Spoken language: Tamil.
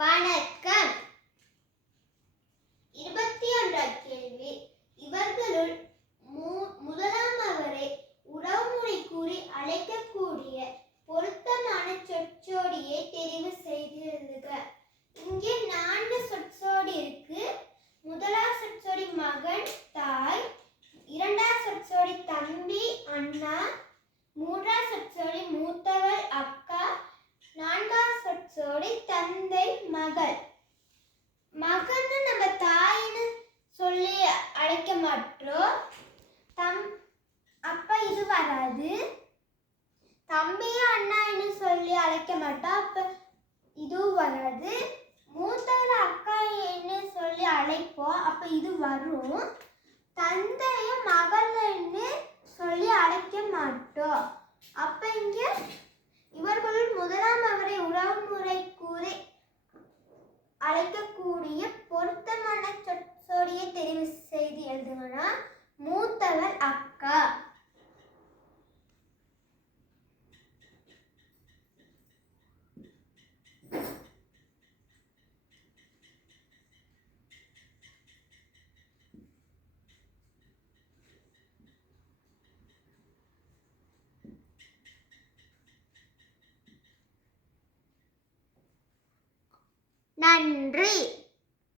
வணக்கம். 21ஆம் கேள்வி. இவர்களுள் முதலாமவரை உறவுமுறை கூறி அழைக்கக்கூடிய பொருத்தமான சொற்றொடியை தெரிவு செய்து எழுதுக. இங்கே 4 சொற்றொடி இருக்கு. முதலாவது சொற்றொடி மகன், தாய். இரண்டாவது சொற்றொடி தம்பி, அண்ணா. மூன்றாவது சொற்றொடி மூத்தவள், அக்கா. நான்காவது சொற்றொடி தந்தை, மகள். மகன்னு நம்ம தாயின்னு சொல்லி அழைக்க மாட்டோம். அப்ப இது வராது. தம்பியா அண்ணான்னு சொல்லி அழைக்க மாட்டோம். அப்ப இதுவும் வராது. மூத்தவளை அக்கான்னு சொல்லி அழைப்போம். அப்ப இது வரும். தந்தையும் மகள்னு சொல்லி அழைக்க மாட்டோம். அப்ப இங்க இவர்களுள் முதலாமவரை உறவுமுறை கூறி அழைக்கக்கூடிய பொருத்தமான சொற்றொடியை தெரிவு செய்து எழுதுங்கன்னா மூத்தவள் அக்கா. நன்றி.